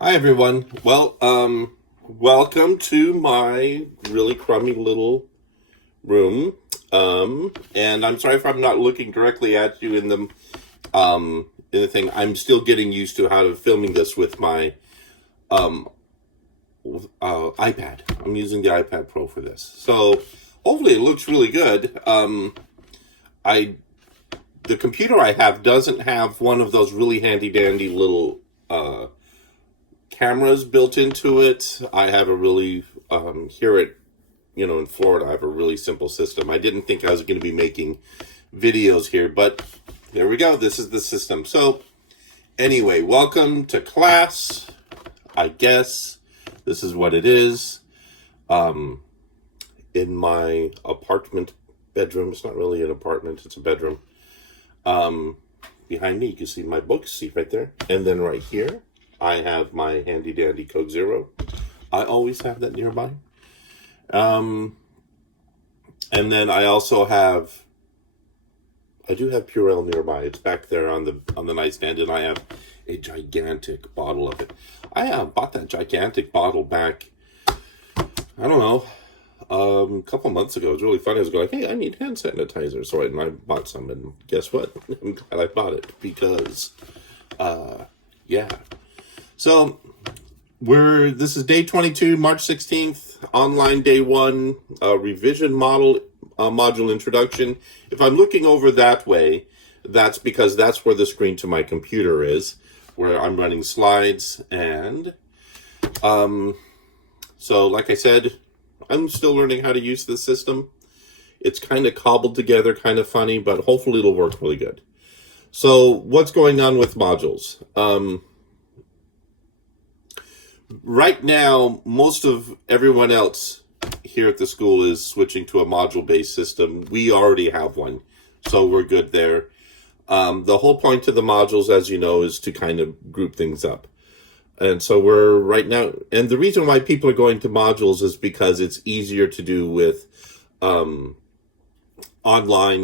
Hi everyone. Welcome to my really crummy little room. And I'm sorry if I'm not looking directly at you in the thing. I'm still getting used to how to filming this with my um iPad. I'm using the iPad Pro for this. So hopefully it looks really good. I the computer I have doesn't have one of those really handy dandy little cameras built into it. I have a really here at in Florida, I have a really simple system. I didn't think I was going to be making videos here, but there we go. This is the system. So anyway, welcome to class. I guess this is what it is. In my apartment bedroom. It's not really an apartment, it's a bedroom. Behind me, you can see my books, see right there. And then right here, I have my handy dandy Coke Zero. I always have that nearby. And then I do have Purell nearby. It's back there on the nightstand, and I have a gigantic bottle of it. I bought that gigantic bottle back, I don't know, a couple months ago. It was really funny. I was going, hey, I need hand sanitizer. So I bought some, and guess what? I'm glad I bought it because, yeah. So this is day 22, March 16th, online day 1, revision module introduction. If I'm looking over that way, that's because that's where the screen to my computer is, where I'm running slides. And so like I said, I'm still learning how to use this system. It's kind of cobbled together, kind of funny, but hopefully it'll work really good. So what's going on with modules? Right now, most of everyone else here at the school is switching to a module-based system. We already have one, so we're good there. The whole point of the modules, as you know, is to kind of group things up. And so we're right now, and the reason why people are going to modules is because it's easier to do with online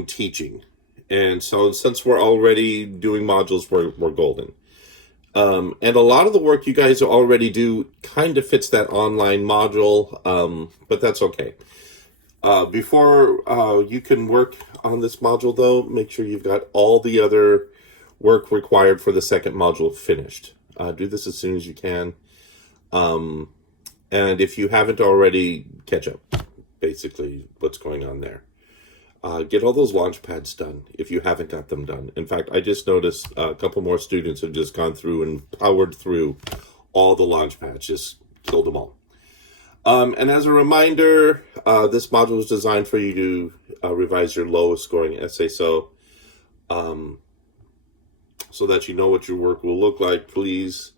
teaching. And so since we're already doing modules, we're golden. And a lot of the work you guys already do kind of fits that online module, but that's okay. Before you can work on this module, though, make sure you've got all the other work required for the second module finished. Do this as soon as you can. And if you haven't already, catch up, basically, what's going on there. Get all those launch pads done if you haven't got them done. In fact, I just noticed a couple more students have just gone through and powered through all the launch pads, just killed them all. And as a reminder, this module is designed for you to revise your lowest scoring essay. So that you know what your work will look like, please.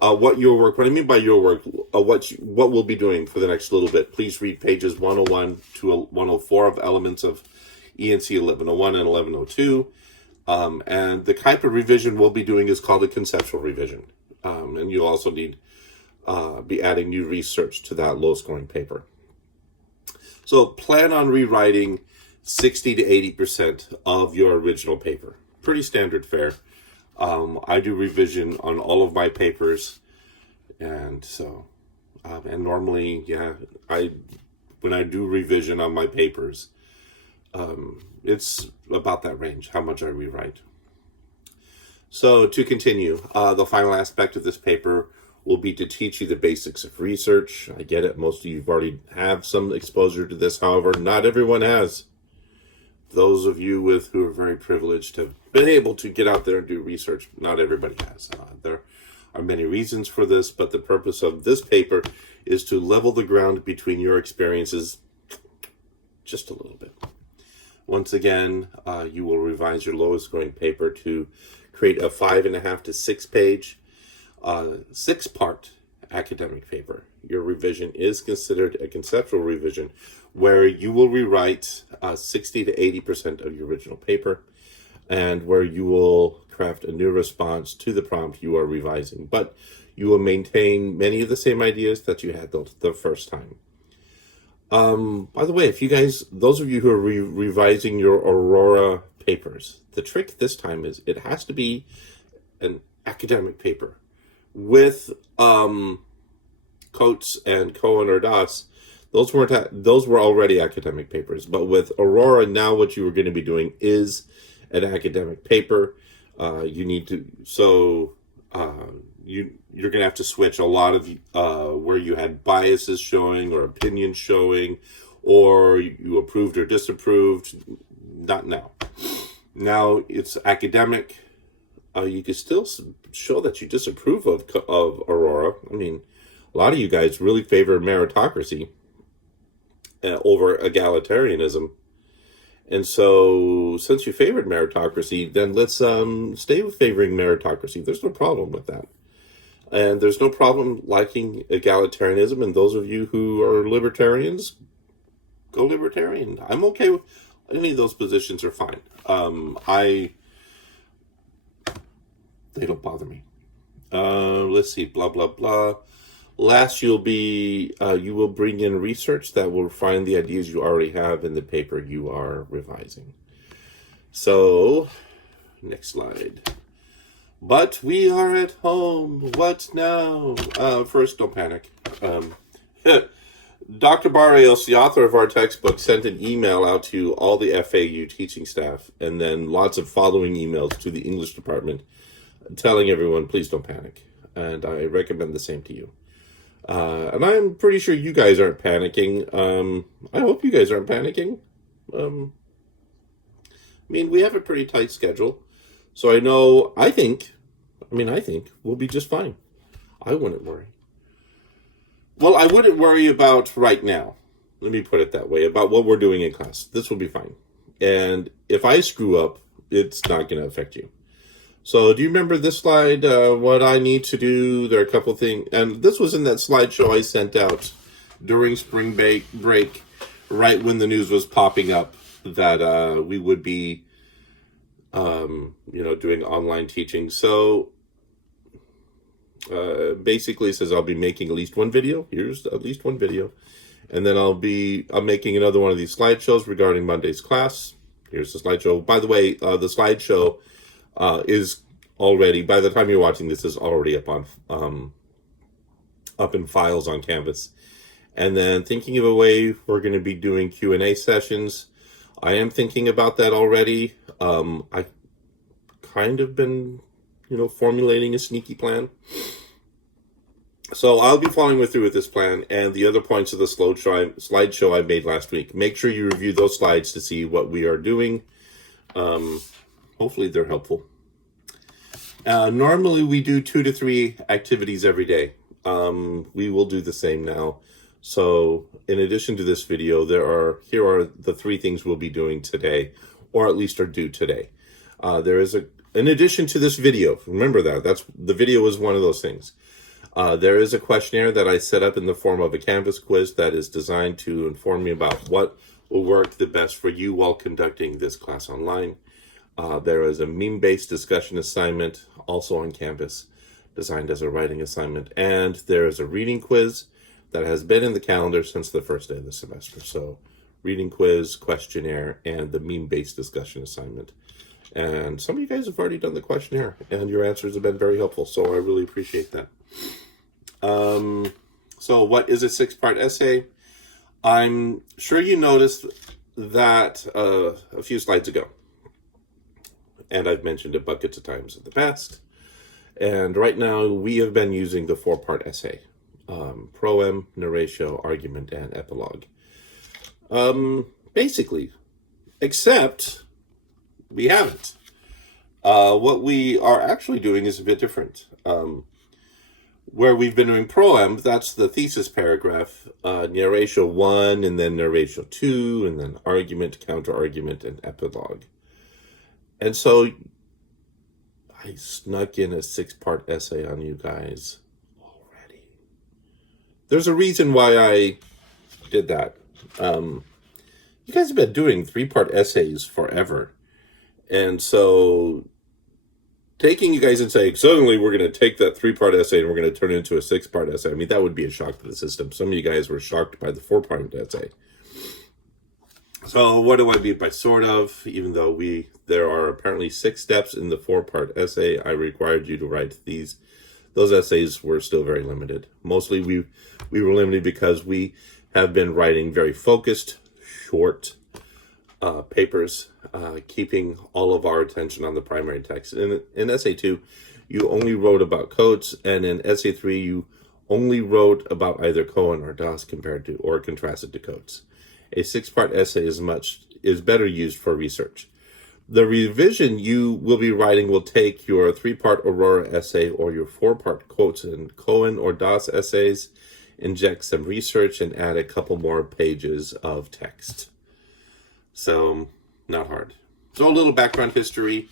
What I mean by your work, what we'll be doing for the next little bit, please read pages 101 to 104 of elements of ENC 1101 and 1102. And the type of revision we'll be doing is called a conceptual revision. And you'll also need be adding new research to that low scoring paper. So plan on rewriting 60 to 80% of your original paper. Pretty standard fare. I do revision on all of my papers, and so, and normally, when I do revision on my papers, it's about that range, how much I rewrite. So to continue, the final aspect of this paper will be to teach you the basics of research. I get it, most of you already have some exposure to this, however, not everyone has. Those of you who are very privileged have been able to get out there and do research. Not everybody has. There are many reasons for this, but the purpose of this paper is to level the ground between your experiences just a little bit. Once again, you will revise your lowest scoring paper to create a 5.5 to 6 page, 6-part academic paper. Your revision is considered a conceptual revision, where you will rewrite 60 to 80% of your original paper, and where you will craft a new response to the prompt you are revising. But you will maintain many of the same ideas that you had the first time. By the way, those of you who are revising your Aurora papers, the trick this time is it has to be an academic paper. with Coates and Cohen or Das, those were already academic papers. But with Aurora, now what you are going to be doing is an academic paper. You need to you're going to have to switch a lot of where you had biases showing or opinions showing, or you approved or disapproved. Not now. Now it's academic. You can still show that you disapprove of Aurora. I mean, a lot of you guys really favor meritocracy over egalitarianism. And so, since you favored meritocracy, then let's stay with favoring meritocracy. There's no problem with that. And there's no problem liking egalitarianism. And those of you who are libertarians, go libertarian. I'm okay with any of those positions are fine. They don't bother me. Let's see, blah, blah, blah. Last, you will bring in research that will refine the ideas you already have in the paper you are revising. So, next slide. But we are at home. What now? First, don't panic. Dr. Barrios, the author of our textbook, sent an email out to all the FAU teaching staff, and then lots of following emails to the English department, telling everyone, please don't panic. And I recommend the same to you. And I'm pretty sure you guys aren't panicking. I hope you guys aren't panicking. I mean, we have a pretty tight schedule. So I think we'll be just fine. I wouldn't worry. Well, I wouldn't worry about right now. Let me put it that way, about what we're doing in class. This will be fine. And if I screw up, it's not going to affect you. So do you remember this slide, what I need to do? There are a couple things, and this was in that slideshow I sent out during spring break, right when the news was popping up that we would be, doing online teaching. So basically it says I'll be making at least one video. Here's at least one video. And then I'm making another one of these slideshows regarding Monday's class. Here's the slideshow. By the way, the slideshow is already, by the time you're watching this, is already up in files on Canvas. And then thinking of a way we're going to be doing Q&A sessions. I am thinking about that already. I kind of been, formulating a sneaky plan. So I'll be following through with this plan and the other points of the slideshow I made last week. Make sure you review those slides to see what we are doing. Hopefully they're helpful. Normally we do 2 to 3 activities every day. We will do the same now. So in addition to this video, here are the 3 things we'll be doing today, or at least are due today. In addition to this video, remember the video is one of those things. There is a questionnaire that I set up in the form of a Canvas quiz that is designed to inform you about what will work the best for you while conducting this class online. There is a meme-based discussion assignment also on Canvas, designed as a writing assignment. And there is a reading quiz that has been in the calendar since the first day of the semester. So reading quiz, questionnaire, and the meme-based discussion assignment. And some of you guys have already done the questionnaire, and your answers have been very helpful. So I really appreciate that. So what is a 6-part essay? I'm sure you noticed that a few slides ago. And I've mentioned it buckets of times in the past. And right now we have been using the 4-part essay. Proem, narratio, argument, and epilogue. Basically, except we haven't. What we are actually doing is a bit different. Where we've been doing proem, that's the thesis paragraph, narratio 1, and then narratio 2, and then argument, counter-argument, and epilogue. And so I snuck in a 6-part essay on you guys already. There's a reason why I did that. You guys have been doing 3-part essays forever. And so taking you guys and saying, suddenly we're going to take that 3-part essay and we're going to turn it into a 6-part essay. I mean, that would be a shock to the system. Some of you guys were shocked by the 4-part essay. So what do I mean by sort of? Even though there are apparently 6 steps in the 4-part essay, I required you to write these those essays were still very limited. Mostly we were limited because we have been writing very focused, short papers, keeping all of our attention on the primary text. In essay 2, you only wrote about codes, and in essay 3, you only wrote about either koan or das compared to or contrasted to codes. A 6-part essay is better used for research. The revision you will be writing will take your 3-part Aurora essay or your 4-part quotes and koan or das essays, inject some research, and add a couple more pages of text. So, not hard. So, a little background history.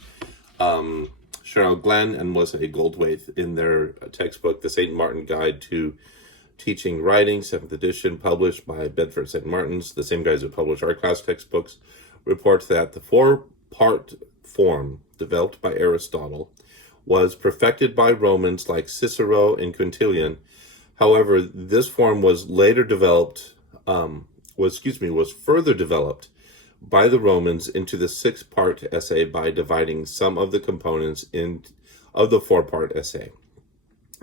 Cheryl Glenn and was a Goldthwait in their textbook, The St. Martin Guide to Teaching Writing, 7th edition, published by Bedford St. Martin's, the same guys who publish our class textbooks, reports that the 4-part form developed by Aristotle was perfected by Romans like Cicero and Quintilian. However, this form was later developed, was further developed by the Romans into the 6-part essay by dividing some of the components of the 4-part essay.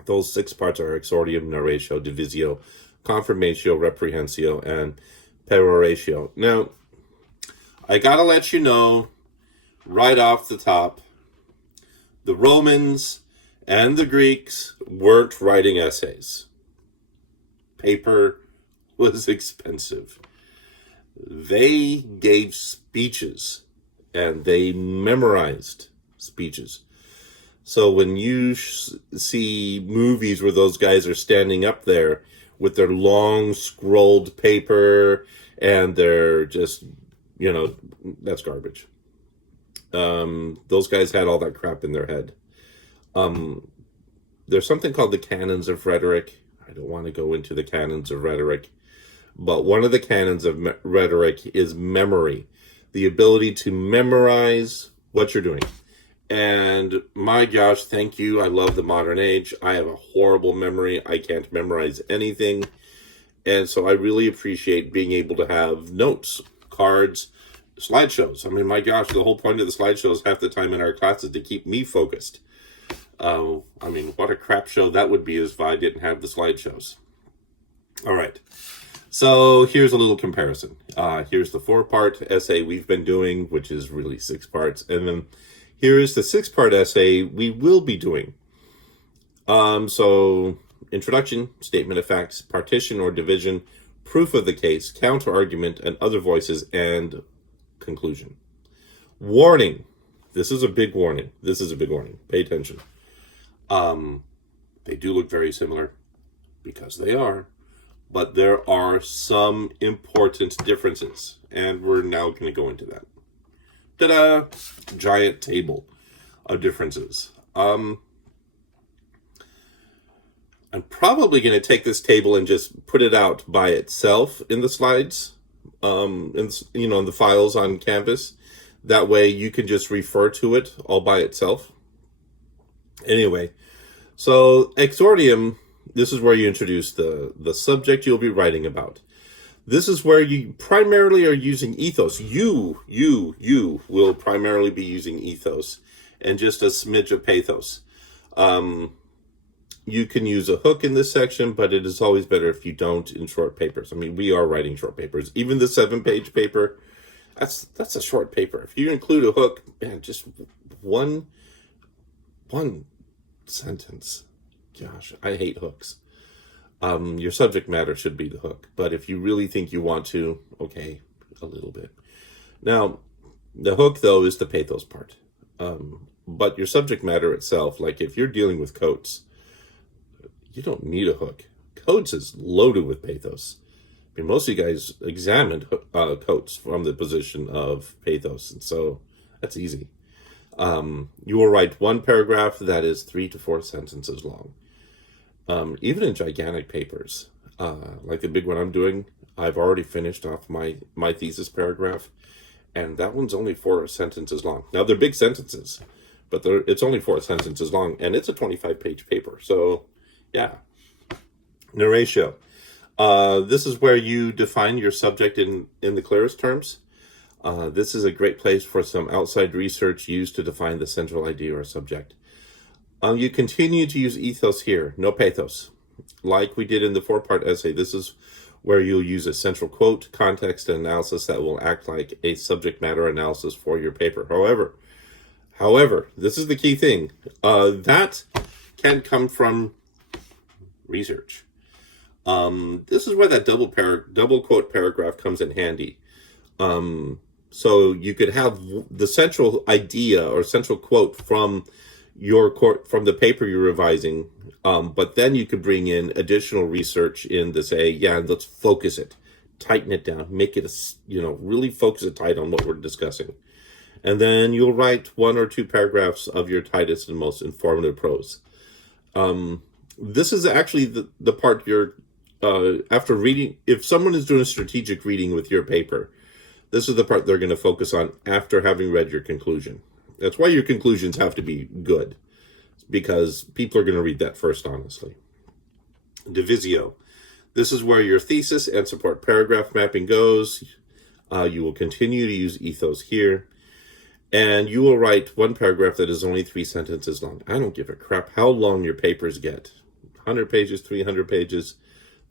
Those 6 parts are exordium, narratio, divisio, confirmatio, reprehensio, and peroratio. Now, I gotta let you know right off the top, the Romans and the Greeks weren't writing essays. Paper was expensive. They gave speeches, and they memorized speeches. So when you see movies where those guys are standing up there with their long scrolled paper and they're just, that's garbage. Those guys had all that crap in their head. There's something called the canons of rhetoric. I don't want to go into the canons of rhetoric, but one of the canons of rhetoric is memory, the ability to memorize what you're doing. And my gosh, thank you. I love the modern age. I have a horrible memory. I can't memorize anything. And so I really appreciate being able to have notes, cards, slideshows. I mean, my gosh, the whole point of the slideshows half the time in our classes to keep me focused. What a crap show that would be if I didn't have the slideshows. All right. So here's a little comparison. Here's the 4-part essay we've been doing, which is really 6 parts. And then here is the 6-part essay we will be doing. So introduction, statement of facts, partition or division, proof of the case, counter-argument, and other voices, and conclusion. Warning. This is a big warning. Pay attention. They do look very similar because they are, but there are some important differences, and we're now going to go into that. Ta-da! Giant table of differences. I'm probably going to take this table and just put it out by itself in the slides, in the files on Canvas. That way you can just refer to it all by itself. Anyway, so exordium, this is where you introduce the subject you'll be writing about. This is where you primarily are using ethos. You will primarily be using ethos and just a smidge of pathos. You can use a hook in this section, but it is always better if you don't in short papers. I mean, we are writing short papers. Even the 7-page paper, that's a short paper. If you include a hook, man, just one sentence. Gosh, I hate hooks. Your subject matter should be the hook, but if you really think you want to, okay, a little bit. Now, the hook, though, is the pathos part. But your subject matter itself, like if you're dealing with codes, you don't need a hook. Codes is loaded with pathos. I mean, most of you guys examined codes from the position of pathos, and so that's easy. You will write one paragraph that is 3 to 4 sentences long. Even in gigantic papers, like the big one I'm doing, I've already finished off my thesis paragraph, and that one's only 4 sentences long. Now, they're big sentences, but it's only 4 sentences long, and it's a 25-page paper. So, yeah. Narratio. This is where you define your subject in the clearest terms. This is a great place for some outside research used to define the central idea or subject. You continue to use ethos here, no pathos. Like we did in the 4-part essay, this is where you'll use a central quote, context, and analysis that will act like a subject matter analysis for your paper. However, this is the key thing. That can come from research. This is where that double quote paragraph comes in handy. So you could have the central idea or central quote from from the paper you're revising, but then you could bring in additional research in to say, yeah, let's focus it, tighten it down, make it really focus it tight on what we're discussing. And then you'll write 1 or 2 paragraphs of your tightest and most informative prose. This is actually the part you're after reading. If someone is doing a strategic reading with your paper, this is the part they're going to focus on after having read your conclusion. That's why your conclusions have to be good, because people are going to read that first, honestly. Divisio. This is where your thesis and support paragraph mapping goes. You will continue to use ethos here. And you will write 1 paragraph that is only 3 sentences long. I don't give a crap how long your papers get. 100 pages, 300 pages,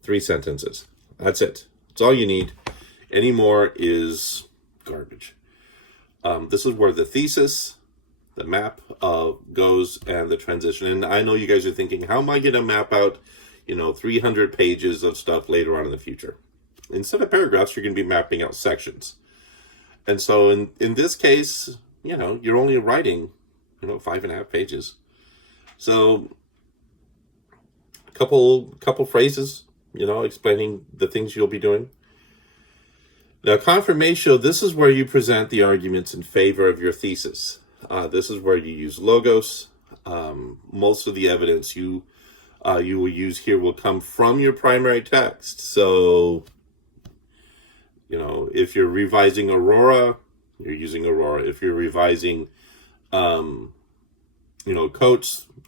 3 sentences. That's it. That's all you need. Any more is garbage. This is where the thesis, the map goes, and the transition. And I know you guys are thinking, how am I going to map out 300 pages of stuff later on in the future? Instead of paragraphs, you're going to be mapping out sections. And so in this case, you're only writing 5.5 pages. So a couple phrases, explaining the things you'll be doing. Now, confirmatio, this is where you present the arguments in favor of your thesis. This is where you use logos. Most of the evidence you will use here will come from your primary text. So, if you're revising Aurora, you're using Aurora. If you're revising, Coates,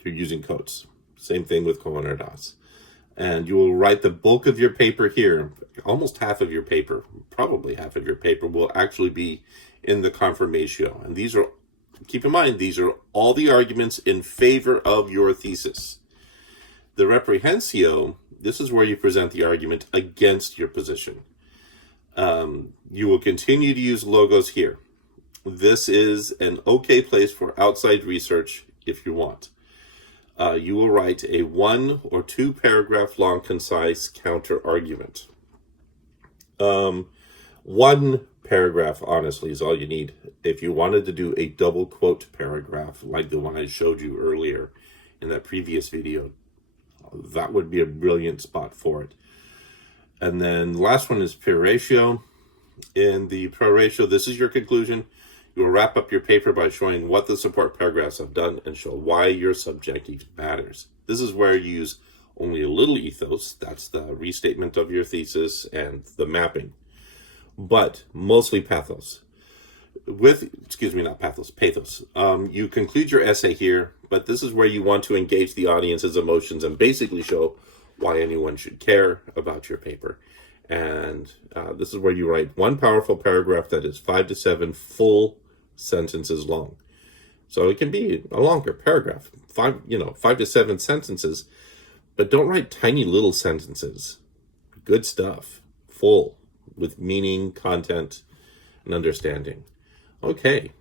you're using Coates. Same thing with Cohen Das. And you will write the bulk of your paper here. Almost half of your paper, probably half of your paper, will actually be in the confirmatio. And these are, keep in mind, these are all the arguments in favor of your thesis. The reprehensio, this is where you present the argument against your position. You will continue to use logos here. This is an okay place for outside research if you want. You will write a 1 or 2 paragraph long, concise counter argument. 1 paragraph, honestly, is all you need. If you wanted to do a double quote paragraph like the one I showed you earlier in that previous video, that would be a brilliant spot for it. And then the last one is peroratio. In the peroratio, this is your conclusion. You will wrap up your paper by showing what the support paragraphs have done and show why your subject even matters. This is where you use only a little ethos. That's the restatement of your thesis and the mapping. But mostly pathos. Pathos. You conclude your essay here, but this is where you want to engage the audience's emotions and basically show why anyone should care about your paper. And this is where you write 1 powerful paragraph that is 5 to 7 full sentences long. So it can be a longer paragraph, 5 to 7 sentences, but don't write tiny little sentences. Good stuff, full, with meaning, content, and understanding. Okay,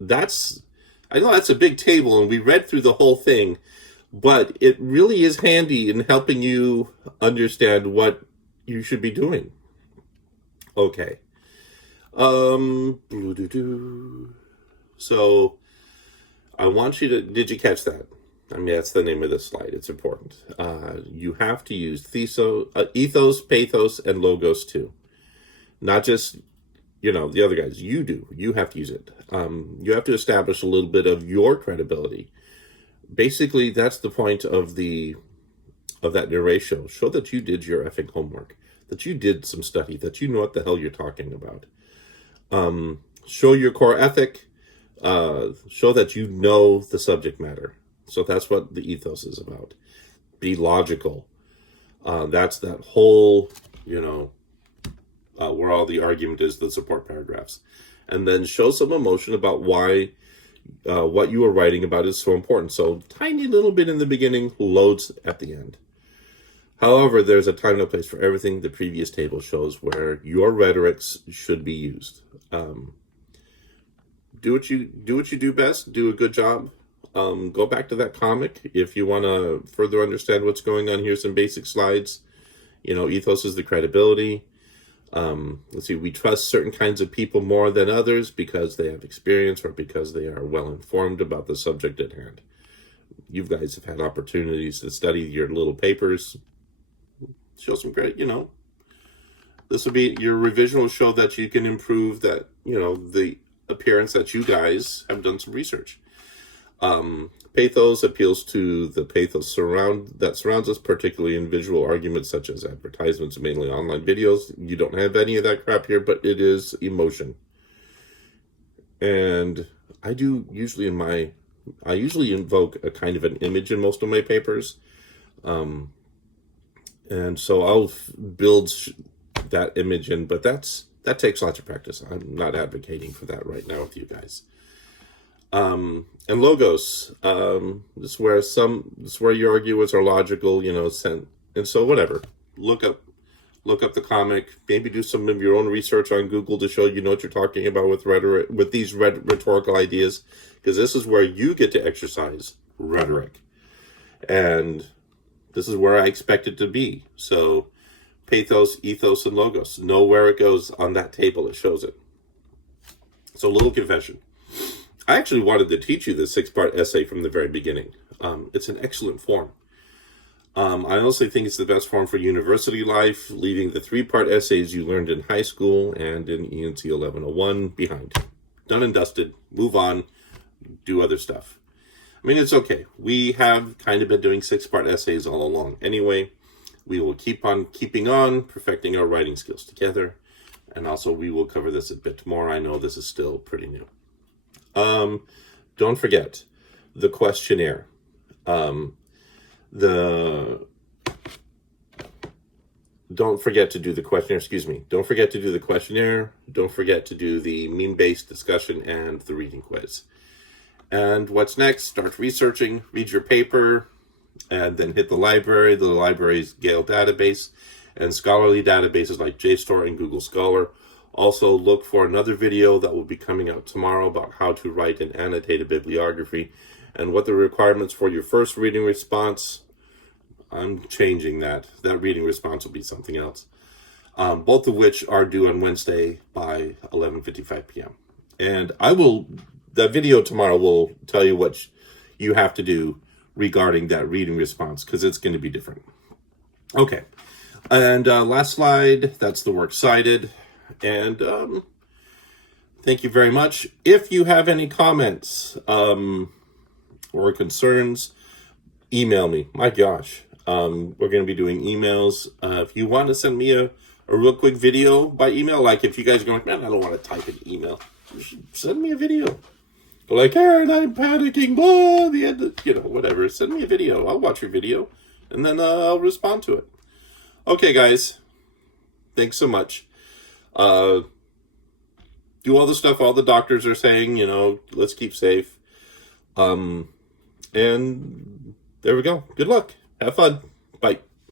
I know that's a big table, and we read through the whole thing, but it really is handy in helping you understand what you should be doing. Okay. So I want you to, did you catch that? I mean, that's the name of this slide. It's important. You have to use ethos, pathos, and logos too. Not just, the other guys. You do. You have to use it. You have to establish a little bit of your credibility. Basically, that's the point of that narration. Show that you did your effing homework, that you did some study, that you know what the hell you're talking about. Show your core ethic. Show that you know the subject matter. So that's what the ethos is about. Be logical. That's that whole, where all the argument is, the support paragraphs. And then show some emotion about why what you are writing about is so important. So tiny little bit in the beginning, loads at the end. However, there's a time and a place for everything. The previous table shows where your rhetorics should be used. Do what you do best. Do a good job. Go back to that comic if you want to further understand what's going on. Here's some basic slides. Ethos is the credibility. Let's see, we trust certain kinds of people more than others because they have experience or because they are well informed about the subject at hand. You guys have had opportunities to study your little papers. Show some credit, This will be your revision will show that you can improve that, the appearance that you guys have done some research. Pathos appeals to the pathos that surrounds us, particularly in visual arguments such as advertisements, mainly online videos. You don't have any of that crap here, but it is emotion. And I usually invoke a kind of an image in most of my papers. And so I'll build that image in, but that takes lots of practice. I'm not advocating for that right now with you guys. And logos, this is where your arguments are logical, and so whatever. Look up the comic, maybe do some of your own research on Google to show you know what you're talking about with rhetoric, with these rhetorical ideas, because this is where you get to exercise rhetoric. And this is where I expect it to be. So pathos, ethos, and logos. Know where it goes on that table. It shows it. So, little confession. I actually wanted to teach you the six-part essay from the very beginning. It's an excellent form. I honestly think it's the best form for university life, leaving the three-part essays you learned in high school and in ENC 1101 behind. Done and dusted. Move on. Do other stuff. I mean, it's okay. We have kind of been doing six-part essays all along. Anyway, we will keep on keeping on, perfecting our writing skills together. And also, we will cover this a bit more. I know this is still pretty new. Don't forget the questionnaire. Don't forget to do the questionnaire. Don't forget to do the questionnaire. Don't forget to do the meme-based discussion and the reading quiz. And what's next? Start researching, read your paper, and then hit the library. The library's Gale database and scholarly databases like JSTOR and Google Scholar. Also, look for another video that will be coming out tomorrow about how to write an annotated bibliography and what the requirements for your first reading response. I'm changing that. That reading response will be something else. Both of which are due on Wednesday by 11:55 p.m. And that video tomorrow will tell you what you have to do regarding that reading response, because it's going to be different. Okay. And last slide, that's the works cited. And thank you very much. If you have any comments or concerns, email me. My gosh. We're going to be doing emails. If you want to send me a real quick video by email, like if you guys are going, man, I don't want to type an email, you should send me a video. Like, Aaron, I'm panicking, blah, the end of, whatever. Send me a video. I'll watch your video, and then I'll respond to it. Okay, guys. Thanks so much. Do all the stuff all the doctors are saying, let's keep safe. And there we go. Good luck. Have fun. Bye.